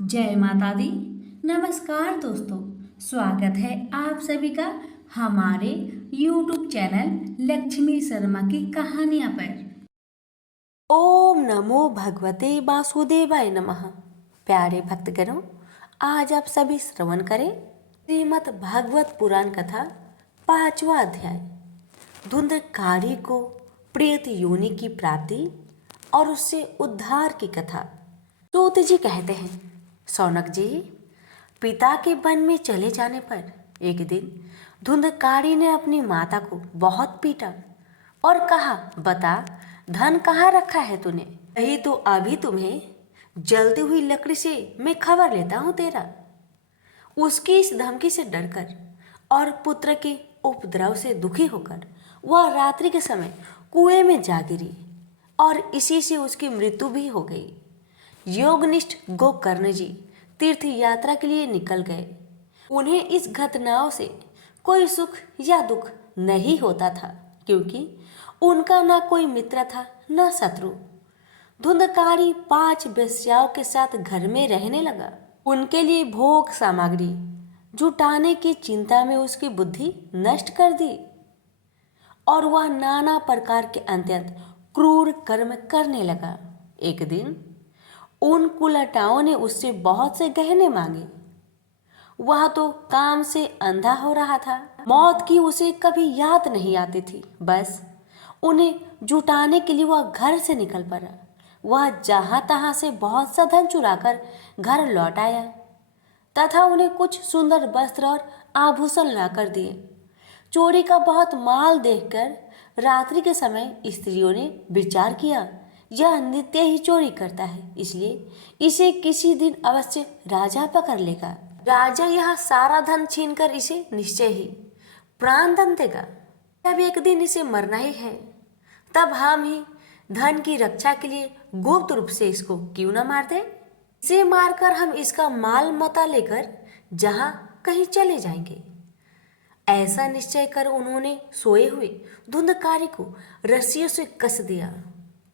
जय माता दी। नमस्कार दोस्तों, स्वागत है आप सभी का हमारे YouTube चैनल लक्ष्मी शर्मा की कहानियां पर। ओम नमो भगवते वासुदेवाय नमः। प्यारे भक्तगणों, आज आप सभी श्रवण करें श्रीमद् भागवत पुराण कथा 5वां अध्याय, धुंधकारी को प्रेत योनि की प्राप्ति और उससे उद्धार की कथा। सूत जी कहते हैं, शौनक जी, पिता के वन में चले जाने पर एक दिन धुंधकारी ने अपनी माता को बहुत पीटा और कहा, बता धन कहाँ रखा है तूने? नहीं तो अभी तुम्हें जलती हुई लकड़ी से मैं खबर लेता हूँ तेरा। उसकी इस धमकी से डरकर और पुत्र के उपद्रव से दुखी होकर वह रात्रि के समय कुएं में जा गिरी और इसी से उसकी मृत्यु भी हो गई। योगनिष्ठ गोकर्ण जी तीर्थ यात्रा के लिए निकल गए। उन्हें इस घटनाओं से कोई सुख या दुख नहीं होता था, क्योंकि उनका ना कोई मित्र था न शत्रु। धुंधकारी 5 वेश्याओं के साथ घर में रहने लगा। उनके लिए भोग सामग्री जुटाने की चिंता में उसकी बुद्धि नष्ट कर दी और वह नाना प्रकार के अत्यंत क्रूर कर्म करने लगा। एक दिन उन कुलटाओं ने उससे बहुत से गहने मांगे। वह तो काम से अंधा हो रहा था। मौत की उसे कभी याद नहीं आती थी। बस उन्हें जुटाने के लिए वह घर से निकल पड़ा। वह जहां तहां से बहुत सा धन चुराकर घर लौट आया तथा उन्हें कुछ सुंदर वस्त्र और आभूषण लाकर दिए। चोरी का बहुत माल देखकर रात्रि के समय स्त्रियों ने विचार किया, यह नित्य ही चोरी करता है, इसलिए इसे किसी दिन अवश्य राजा पकड़ लेगा। राजा यह सारा धन छीनकर इसे निश्चय ही प्राण दंड देगा। जब एक दिन इसे मरना ही है, तब हम ही धन की रक्षा के लिए गुप्त रूप से इसको क्यों न मार दे। इसे मारकर हम इसका माल मता लेकर जहां कहीं चले जाएंगे। ऐसा निश्चय कर उन्होंने सोए हुए धुंधकारी को रस्सियों से कस दिया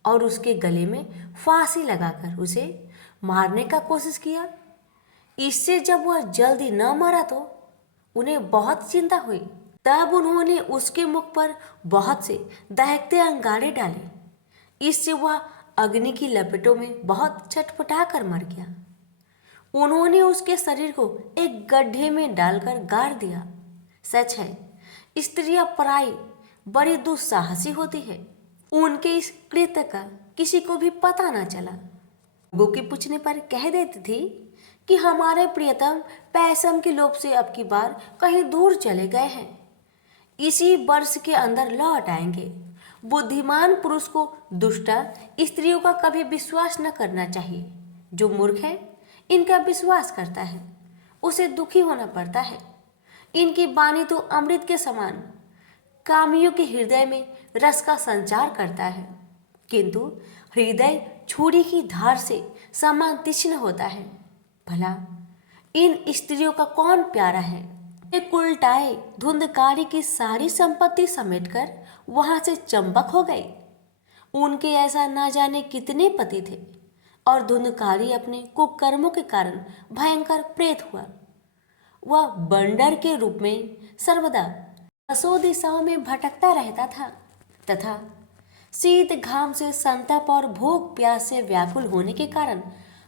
और उसके गले में फांसी लगाकर उसे मारने का कोशिश किया। इससे जब वह जल्दी न मरा तो उन्हें बहुत चिंता हुई। तब उन्होंने उसके मुख पर बहुत से दहकते अंगारे डाले। इससे वह अग्नि की लपेटों में बहुत छटपटा कर मर गया। उन्होंने उसके शरीर को एक गड्ढे में डालकर गाड़ दिया। सच है, स्त्रियां पराई बड़ी दुस्साहसी होती है। उनके इस कृत्य का किसी को भी पता न चला। लोगों के पूछने पर कह देती थी कि हमारे प्रियतम पैसम के लोभ से अब की बार कहीं दूर चले गए हैं, इसी वर्ष के अंदर लौट आएंगे। बुद्धिमान पुरुष को दुष्टा स्त्रियों का कभी विश्वास न करना चाहिए। जो मूर्ख है इनका विश्वास करता है, उसे दुखी होना पड़ता है। इनकी वाणी तो अमृत के समान कामियों के हृदय में रस का संचार करता है, किंतु हृदय छुरी की धार से समान तीक्ष्ण होता है। भला इन स्त्रियों का कौन प्यारा है? ये कुलटाए धुंधकारी की सारी संपत्ति समेटकर वहां से चंपक हो गए। उनके ऐसा न जाने कितने पति थे और धुंधकारी अपने कुकर्मों के कारण भयंकर प्रेत हुआ। वह बंडर के रूप में सर्वदा 10 दिशाओं में भटकता रहता था तथा शीत घाम से संताप और भूख प्यास से व्याकुल होने के कारण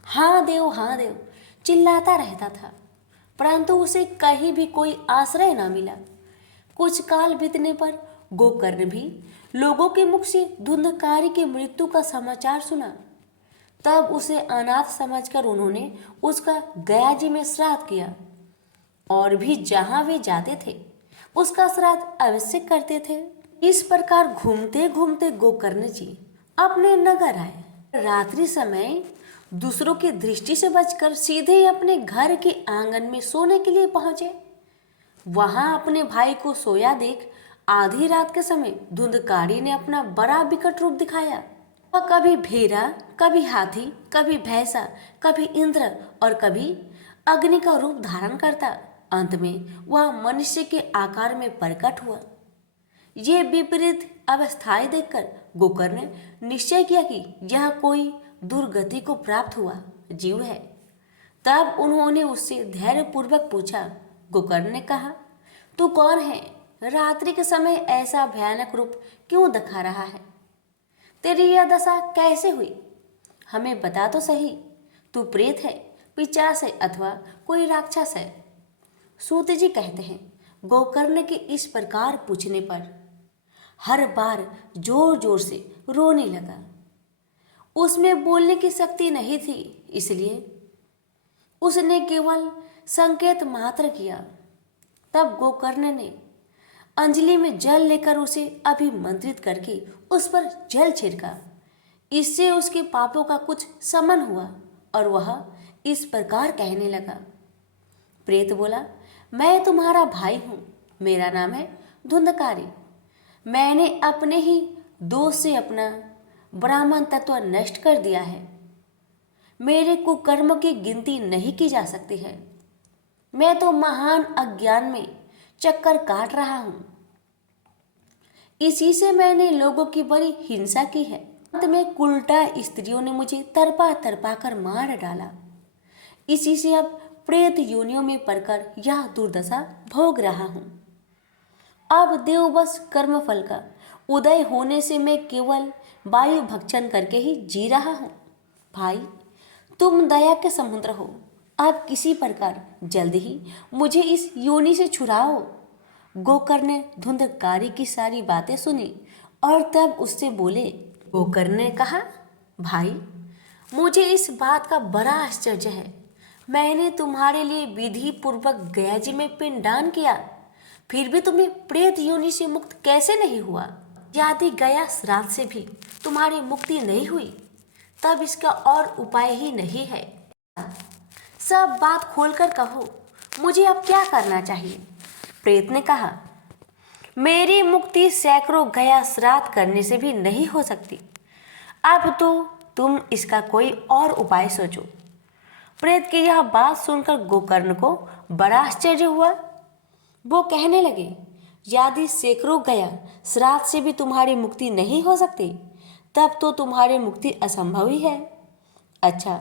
हाँ देव चिल्लाता रहता था, परंतु उसे कहीं भी कोई आश्रय न मिला। कुछ काल बीतने पर गोकर्ण भी लोगों के मुख से धुंधकारी की मृत्यु का समाचार सुना। तब उसे अनाथ समझकर उन्होंने उसका गया जी में श्राद्ध किया और भी जहां वे जाते थे उसका श्राद्ध अवश्य करते थे। इस प्रकार घूमते घूमते गोकर्ण जी अपने नगर आए। रात्रि समय दूसरों की दृष्टि से बचकर सीधे अपने घर के आंगन में सोने के लिए पहुंचे। वहां अपने भाई को सोया देख आधी रात के समय धुंधकारी ने अपना बड़ा विकट रूप दिखाया। वह कभी भेड़ा, कभी हाथी, कभी भैंसा, कभी इंद्र और कभी अग्नि का रूप धारण करता। अंत में वह मनुष्य के आकार में प्रकट हुआ। ये विपरीत अवस्थाएं देखकर गोकर्ण ने निश्चय किया कि यह कोई दुर्गति को प्राप्त हुआ जीव है। तब उन्होंने उससे धैर्यपूर्वक पूछा। गोकर्ण ने कहा, तू कौन है? रात्रि के समय ऐसा भयानक रूप क्यों दिखा रहा है? तेरी यह दशा कैसे हुई? हमें बता तो सही। तू प्रेत है, पिशाच है अथवा कोई राक्षस है? सूत जी कहते हैं, गोकर्ण के इस प्रकार पूछने पर हर बार जोर जोर से रोने लगा। उसमें बोलने की शक्ति नहीं थी, इसलिए उसने केवल संकेत मात्र किया। तब गोकर्ण ने अंजलि में जल लेकर उसे अभिमंत्रित करके उस पर जल छिड़का। इससे उसके पापों का कुछ शमन हुआ और वह इस प्रकार कहने लगा। प्रेत बोला, मैं तुम्हारा भाई हूँ, मेरा नाम है धुंधकारी। मैंने अपने ही दोष से अपना ब्राह्मण तत्व नष्ट कर दिया है। मेरे कुकर्म की गिनती नहीं की जा सकती है। मैं तो महान अज्ञान में चक्कर काट रहा हूँ। इसी से मैंने लोगों की बड़ी हिंसा की है। अंत में उल्टा स्त्रियों ने मुझे तरपा तरपा कर मार डाला। इसी से अब प्रेत योनियों में पड़कर यह दुर्दशा भोग रहा हूँ। अब देववश कर्मफल का उदय होने से मैं केवल वायु भक्षण करके ही जी रहा हूँ। भाई, तुम दया के समुद्र हो, अब किसी प्रकार जल्द ही मुझे इस योनि से छुड़ाओ। गोकर्ण ने धुंधकारी की सारी बातें सुनी और तब उससे बोले। गोकर्ण ने कहा, भाई, मुझे इस बात का बड़ा आश्चर्य है। मैंने तुम्हारे लिए विधि पूर्वक गया जी में पिंडदान किया, फिर भी तुम्हें प्रेत योनि से मुक्त कैसे नहीं हुआ? यदि गया श्राद्ध से भी तुम्हारी मुक्ति नहीं हुई, तब इसका और उपाय ही नहीं है। सब बात खोलकर कहो, मुझे अब क्या करना चाहिए? प्रेत ने कहा, मेरी मुक्ति सैकड़ों गया श्राद्ध करने से भी नहीं हो सकती। अब तो तुम इसका कोई और उपाय सोचो। प्रेत की यह बात सुनकर गोकर्ण को बड़ा आश्चर्य हुआ। वो कहने लगे, यदि सैकड़ों गया श्राद्ध से भी तुम्हारी मुक्ति नहीं हो सकती, तब तो तुम्हारी मुक्ति असंभव ही है। अच्छा,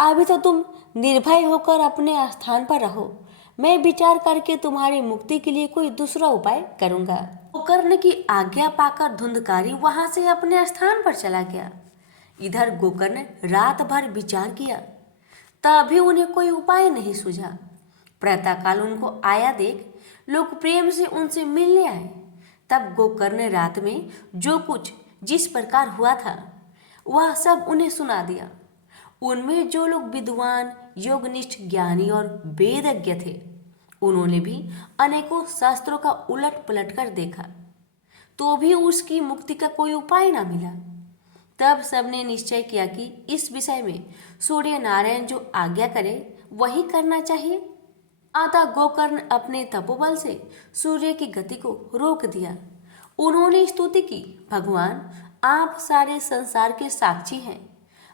अभी तो तुम निर्भय होकर अपने स्थान पर रहो। मैं विचार करके तुम्हारी मुक्ति के लिए कोई दूसरा उपाय करूंगा। गोकर्ण की आज्ञा पाकर धुंधकारी वहां से अपने स्थान पर चला गया। इधर गोकर्ण रात भर विचार किया, तभी उन्हें कोई उपाय नहीं सूझा। प्रातःकाल उनको आया देख लोग प्रेम से उनसे मिलने आए। तब गोकर्ण ने रात में जो कुछ जिस प्रकार हुआ था वह सब उन्हें सुना दिया। उनमें जो लोग विद्वान, योगनिष्ठ, ज्ञानी और वेदज्ञ थे, उन्होंने भी अनेकों शास्त्रों का उलट पलट कर देखा, तो भी उसकी मुक्ति का कोई उपाय ना मिला। तब सबने निश्चय किया कि इस विषय में सूर्य नारायण जो आज्ञा करे वही करना चाहिए। अतः गोकर्ण अपने तपोबल से सूर्य की गति को रोक दिया। उन्होंने स्तुति की, भगवान, आप सारे संसार के साक्षी हैं।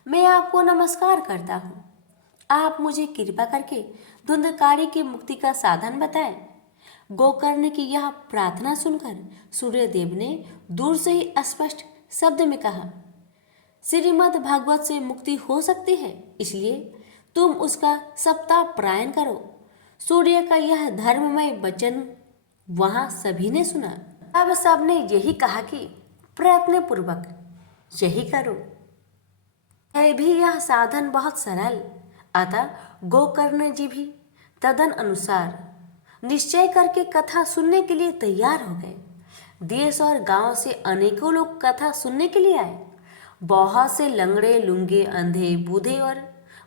मैं आपको नमस्कार करता हूँ। आप मुझे कृपा करके धुंधकारी की मुक्ति का साधन बताएं। गोकर्ण की यह प्रार्थना सुनकर सूर्यदेव ने दूर से ही स्पष्ट शब्द में कहा, श्रीमद् भागवत से मुक्ति हो सकती है, इसलिए तुम उसका सप्ताह पारायण करो। सूर्य का यह धर्ममय वचन वहां सभी ने सुना। अब सबने यही कहा कि प्रयत्न पूर्वक यही करो। है भी यह साधन बहुत सरल। अतः गोकर्ण जी भी तदन अनुसार निश्चय करके कथा सुनने के लिए तैयार हो गए। देश और गांव से अनेकों लोग कथा सुनने के लिए आए। बहुत से लंगड़े, लूंगे, अंधे, बूढ़े और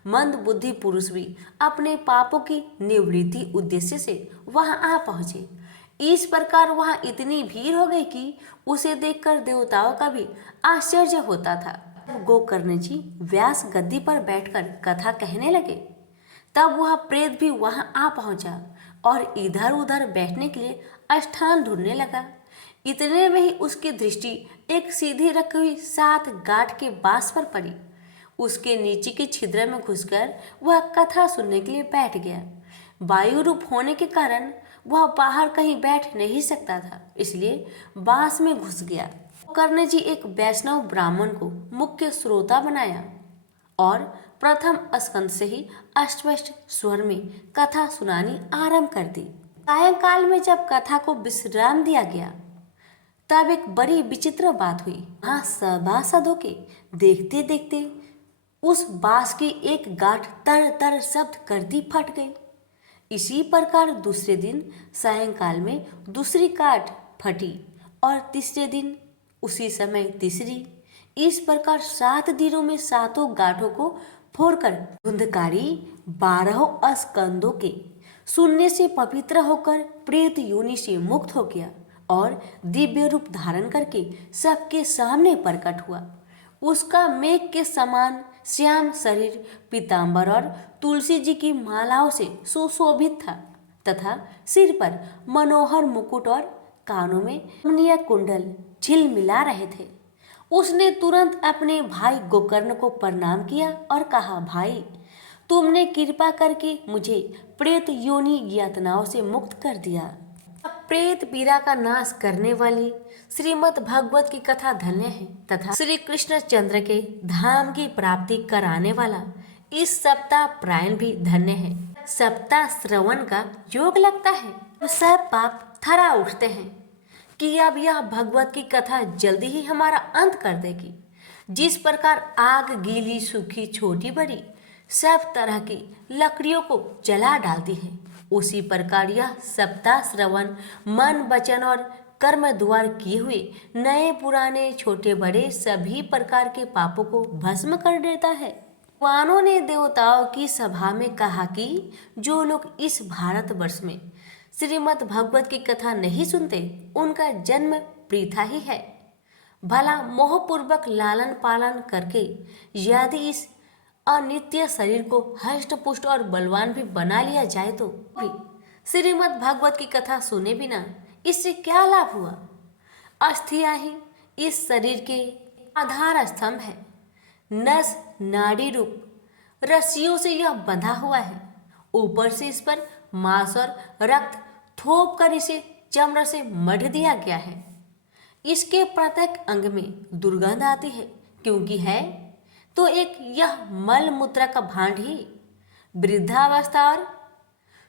मंद बुद्धि पुरुष भी अपने पापों की निवृत्ति उद्देश्य से वहां आ पहुंचे। इस प्रकार वहां इतनी भीड़ हो गई कि उसे देखकर देवताओं का भी आश्चर्य होता था। गोकर्ण जी व्यास गद्दी पर बैठकर कथा कहने लगे। तब वह प्रेत भी वहां आ पहुंचा और इधर उधर बैठने के लिए स्थान ढूंढने लगा। इतने में ही उसकी दृष्टि एक सीधी रखी हुई 7 गांठ के बांस पर पड़ी। उसके नीचे के छिद्र में घुसकर वह कथा सुनने के लिए बैठ गया। वायु रूप होने के कारण वह बाहर कहीं बैठ नहीं सकता था, इसलिए बांस में घुस गया। कर्ण जी एक वैष्णव ब्राह्मण को मुख्य श्रोता बनाया और प्रथम स्कंद से ही अस्पष्ट स्वर में कथा सुनानी आरंभ कर दी। सायंकाल में जब कथा को विश्राम दिया गया तब एक बड़ी विचित्र बात हुई। वहां सभासदों के देखते देखते उस बांस की एक गांठ तर तर शब्द करती फट गई। इसी प्रकार दूसरे दिन सायंकाल में दूसरी गांठ फटी और तीसरे दिन उसी समय तीसरी। इस प्रकार 7 दिनों में 7 गांठों को फोड़कर धुंधकारी 12 स्कंदों के सुनने से पवित्र होकर प्रेत योनि से मुक्त हो गया और दिव्य रूप धारण करके सबके सामने प्रकट हुआ। उसका मेघ के समान श्याम शरीर पीतांबर और तुलसी जी की मालाओं से सुशोभित था तथा सिर पर मनोहर मुकुट और कानों में रमणीय कुंडल झिलमिला रहे थे। उसने तुरंत अपने भाई गोकर्ण को प्रणाम किया और कहा, भाई तुमने कृपा करके मुझे प्रेत योनि यातनाओं से मुक्त कर दिया। प्रेत पीड़ा का नाश करने वाली श्रीमद् भागवत की कथा धन्य है तथा श्री कृष्ण चंद्र के धाम की प्राप्ति कराने वाला इस सप्ताह प्रायण भी धन्य है। सप्ताह श्रवण का योग लगता है तो सब पाप थरा उठते हैं कि अब यह भगवत की कथा जल्दी ही हमारा अंत कर देगी। जिस प्रकार आग गीली सूखी छोटी बड़ी सब तरह की लकड़ियों को जला डालती है, उसी प्रकार यह सप्ताह श्रवण मन वचन और कर्म द्वार किए हुए नए पुराने छोटे बड़े सभी प्रकार के पापों को भस्म कर देता है। भगवानों ने देवताओं की सभा में कहा कि जो लोग इस भारतवर्ष में श्रीमद् भागवत की कथा नहीं सुनते उनका जन्म वृथा ही है। भला मोहपूर्वक लालन पालन करके यदि इस अनित्य शरीर को हष्ट पुष्ट और बलवान भी बना लिया जाए तो भी श्रीमद् भागवत की कथा सुने बिना इससे क्या लाभ हुआ। अस्थियां ही इस शरीर के आधार स्तंभ है। नस नाड़ी रूप रस्सियों से यह बंधा हुआ है। ऊपर से इस पर मांस और रक्त थोप कर इसे चमड़ा से मढ़ दिया गया है। इसके प्रत्येक अंग में दुर्गंध आती है क्योंकि है तो एक यह मल मूत्र का भांड ही। वृद्धावस्था और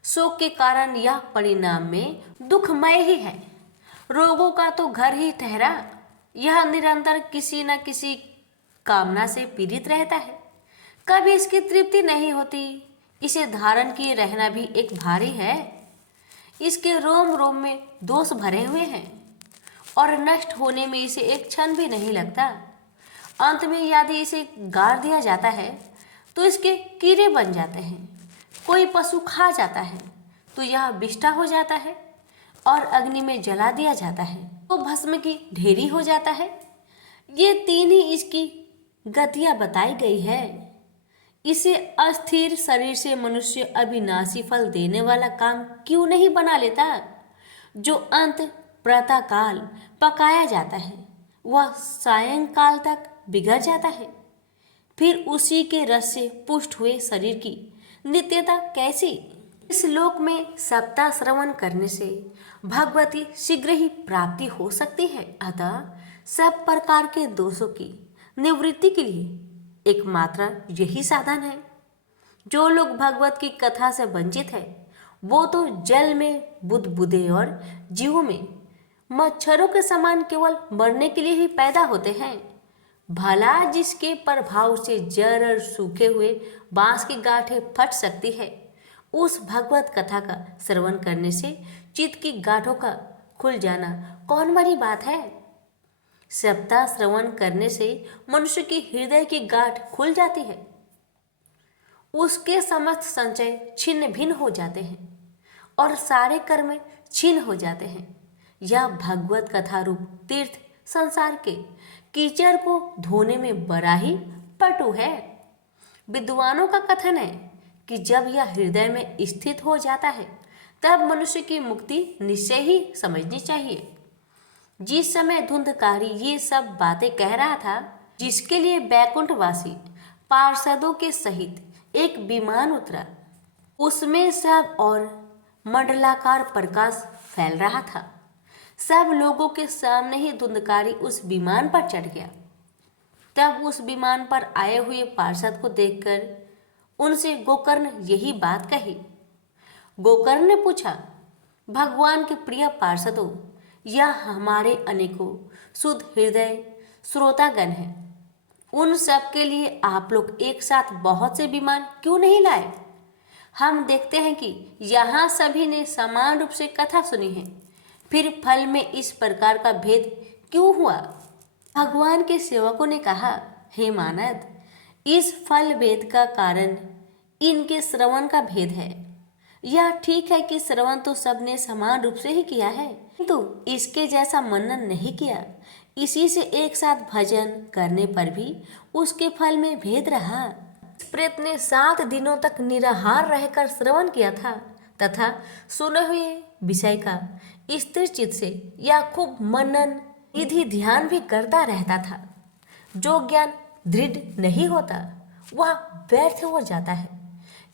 शोक के कारण यह परिणाम में दुखमय ही है। रोगों का तो घर ही ठहरा, यह निरंतर किसी न किसी कामना से पीड़ित रहता है। कभी इसकी तृप्ति नहीं होती। इसे धारण किए रहना भी एक भारी है। इसके रोम रोम में दोष भरे हुए हैं और नष्ट होने में इसे एक क्षण भी नहीं लगता। अंत में यदि इसे गाड़ दिया जाता है तो इसके कीड़े बन जाते हैं। कोई पशु खा जाता है तो यह विष्ठा हो जाता है और अग्नि में जला दिया जाता है तो भस्म की ढेरी हो जाता है। ये 3 ही इसकी गतियां बताई गई है। इसे अस्थिर शरीर से मनुष्य अविनाशी फल देने वाला काम क्यों नहीं बना लेता। जो अंत प्रातः काल पकाया जाता है वह सायंकाल तक बिगड़ जाता है। फिर उसी के रस से पुष्ट हुए शरीर की नित्यता कैसी। इस लोक में सप्ताह श्रवण करने से भगवती शीघ्र ही प्राप्ति हो सकती है। अतः सब प्रकार के दोषों की निवृत्ति के लिए एकमात्र यही साधन है। जो लोग भगवत की कथा से वंचित है वो तो जल में बुदबुदे और जीवों में मच्छरों के समान केवल मरने के लिए ही पैदा होते हैं। भला जिसके प्रभाव से जड़ और सूखे हुए बांस की गांठें फट सकती है, उस भगवत कथा का श्रवण करने से चित्त की गांठों का खुल जाना कौन बड़ी बात है। सप्ताह श्रवण करने से मनुष्य की हृदय की गांठ खुल जाती है। उसके समस्त संचय छिन्न भिन्न हो जाते हैं और सारे कर्म छिन्न हो जाते हैं। यह भगवत कथा रूप तीर्थ संसार के कीचड़ को धोने में बड़ा ही पटु है। विद्वानों का कथन है कि जब यह हृदय में स्थित हो जाता है तब मनुष्य की मुक्ति निश्चय ही समझनी चाहिए। जिस समय धुंधकारी ये सब बातें कह रहा था, जिसके लिए बैकुंठवासी पार्षदों के सहित एक विमान उतरा, उसमें सब और मंडलाकार प्रकाश फैल रहा था। सब लोगों के सामने ही धुंधकारी उस विमान पर चढ़ गया। तब उस विमान पर आए हुए पार्षद को देखकर उनसे गोकर्ण यही बात कही। गोकर्ण ने पूछा, भगवान के प्रिय पार्षदों, यह हमारे अनेकों शुद्ध हृदय श्रोतागण हैं, उन सब के लिए आप लोग एक साथ बहुत से विमान क्यों नहीं लाए? हम देखते हैं कि यहाँ सभी ने समान रूप से कथा सुनी है, फिर फल में इस प्रकार का भेद क्यों हुआ? भगवान के सेवकों ने कहा, हे मानद, इस फल भेद का कारण इनके श्रवण का भेद है। यह ठीक है कि श्रवण तो सबने समान रूप से ही किया है, किंतु इसके जैसा मनन नहीं किया। इसी से एक साथ भजन करने पर भी उसके फल में भेद रहा। प्रेत ने 7 दिनों तक निराहार रहकर श्रवण किया था तथा सुने हुए विषय का स्थिर चित्त से या खूब मनन विधि ध्यान भी करता रहता था। जो ज्ञान दृढ़ नहीं होता वह व्यर्थ हो जाता है।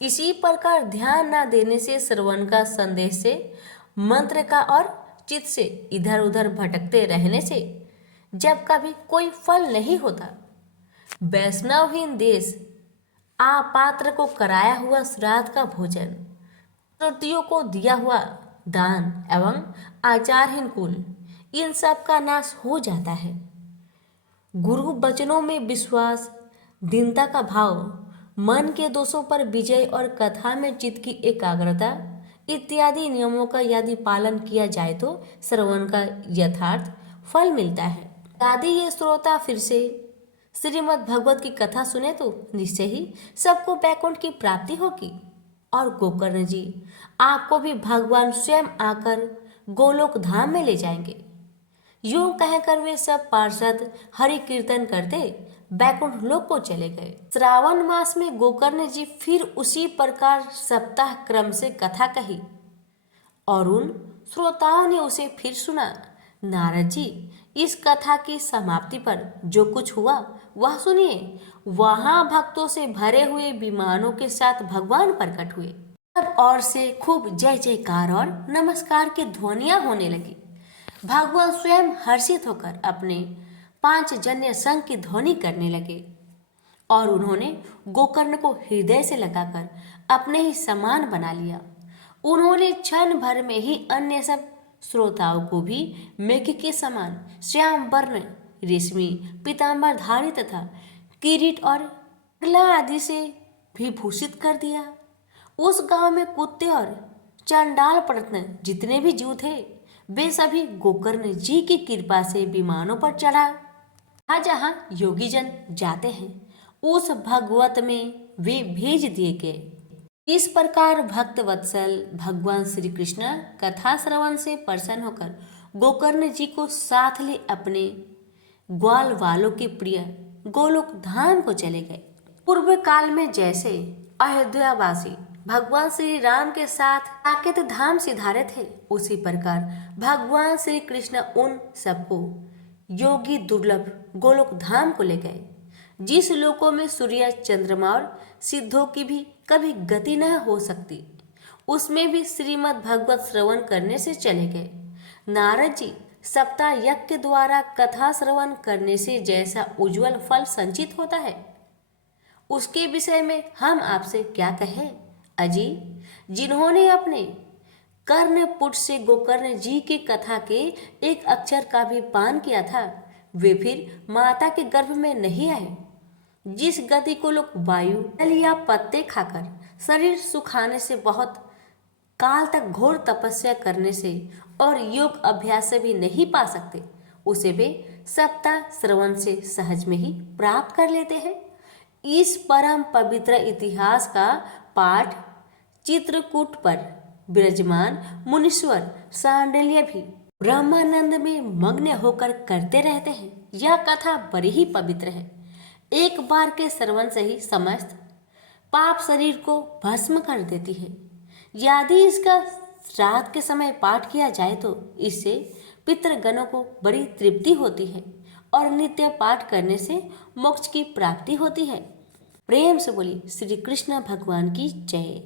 इसी प्रकार ध्यान न देने से, श्रवण का संदेश से, मंत्र का और चित्त से इधर उधर भटकते रहने से जब कभी कोई फल नहीं होता। वैष्णवहीन देश, आपात्र को कराया हुआ श्राद्ध का भोजन, तृतीयों को दिया हुआ दान एवं आचारहीन कुल, इन सब का नाश हो जाता है। गुरु वचनों में विश्वास, दीनता का भाव, मन के दोषों पर विजय और कथा में चित्त की एकाग्रता इत्यादि नियमों का यदि पालन किया जाए तो श्रवण का यथार्थ फल मिलता है। यदि ये श्रोता फिर से श्रीमद् भगवत की कथा सुने तो निश्चय ही सबको वैकुंठ की प्राप्ति होगी। और गोकर्ण जी, आपको भी भगवान स्वयं आकर गोलोक धाम में ले जाएंगे। यूं कहकर वे सब पार्षद हरि कीर्तन करते वैकुंठ लोक को चले गए। श्रावण मास में गोकर्ण जी फिर उसी प्रकार सप्ताह क्रम से कथा कही और उन श्रोताओं ने उसे फिर सुना। नारद जी, इस कथा की समाप्ति पर जो कुछ हुआ वह सुनिए। वहां भक्तों से भरे हुए विमानों के साथ भगवान प्रकट हुए। सब ओर से खूब जय जयकार और नमस्कार की ध्वनियां होने लगी। भगवान स्वयं हर्षित होकर अपने 5 जन्य संघ की ध्वनि करने लगे और उन्होंने गोकर्ण को हृदय से लगाकर अपने ही समान बना लिया। उन्होंने क्षण भर में ही अन्य सब श्रोताओं को भी मेघ के समान श्याम वर्ण, रेशमी पीताम्बर धारी तथा किरीट और कला आदि से भी भूषित कर दिया। उस गांव में कुत्ते और चंडाल प्रत्न जितने भी जीव थे वे सभी गोकर्ण जी की कृपा से विमानों पर चढ़ा। जहाँ योगी जन जाते हैं उस भगवत में वे भेज दिए गए। इस प्रकार भक्त वत्सल भगवान श्री कृष्ण कथा श्रवण से प्रसन्न होकर गोकर्ण जी को साथ ले अपने ग्वाल वालों के प्रिय गोलोक धाम को चले गए। पूर्व काल में जैसे अयोध्यावासी भगवान श्री राम के साथ साकेत धाम सिधारे थे, उसी प्रकार भगवान श्री कृष्ण उन सबको योगी दुर्लभ गोलोक धाम को ले गए, जिस लोकों में सूर्य चंद्रमा और सिद्धों की भी कभी गति न हो सकती। उसमें भी श्रीमद् भगवत श्रवण करने से चले गए। नारद जी, सप्ताह यज्ञ के द्वारा कथा श्रवण करने से जैसा उज्जवल फल संचित होता है उसके विषय में हम आपसे क्या कहें। अजी, जिन्होंने अपने कर्णपुट से गोकर्ण जी की कथा के एक अक्षर का भी पान किया था वे फिर माता के गर्भ में नहीं आए। जिस गति को लोग वायु, जल या पत्ते खाकर शरीर सुखाने से, बहुत काल तक घोर तपस्या करने से और योग अभ्यास से भी नहीं पा सकते, उसे वे सप्ताह श्रवण से सहज में ही प्राप्त कर लेते हैं। इस परम पवित्र इतिहास का पाठ चित्रकूट पर विराजमान मुनीश्वर सांडिल्य भी ब्रह्मानंद में मग्न होकर करते रहते हैं। यह कथा बड़ी ही पवित्र है। एक बार के श्रवण से ही समस्त पाप शरीर को भस्म कर देती है। यदि इसका श्राद्ध के समय पाठ किया जाए तो इससे पितृगणों को बड़ी तृप्ति होती है और नित्य पाठ करने से मोक्ष की प्राप्ति होती है। प्रेम से बोली श्री कृष्ण भगवान की जय।